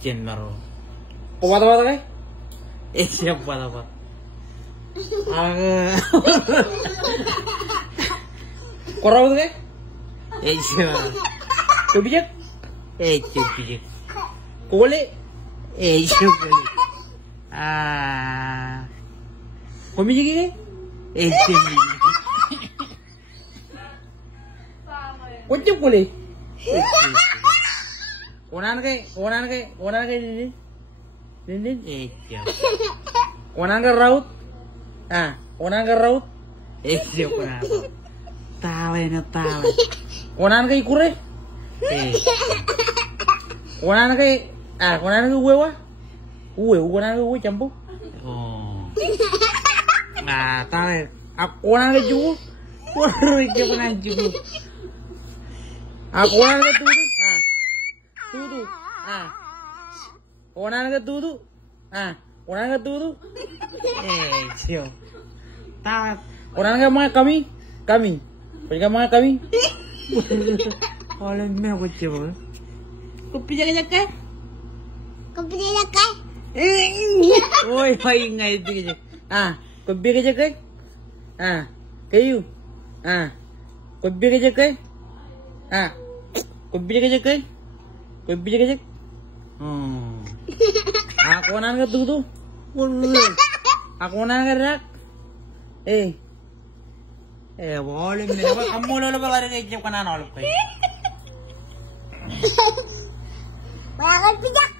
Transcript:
Cendaro. Apa kay? Siapa apa? Korang tu kay? Siapa? Kebijak? Cupijak. Kulit? Siapa? Pemijak kay? Cupijak. Kucing kulit? Konan kay? Din. Siapa? Konan kay raut? Konan kay raut? Siapa? Tahu. Konan kay kure? Konan kay uwe wa? Konan kay uwe campur? Oh. Tahu. Konan kay jugu? Waduh, jangan juga. Konan kay tudu? Tudu. Konan kay tudu? Konan kay tudu? Siapa? Tahu. Konan kay mga kami? Pwede mga kami? Kalau mana aku coba? Kupijak kay? Oi, paling ngai itu je. Kupijak kay? Kayu? Kupijak kay? Kupijak kay? Konan kay tudu? Konan kay rak? Boleh mana? Kamu lalu balik ke Jepang kanan lalu kau. Jangan pijak.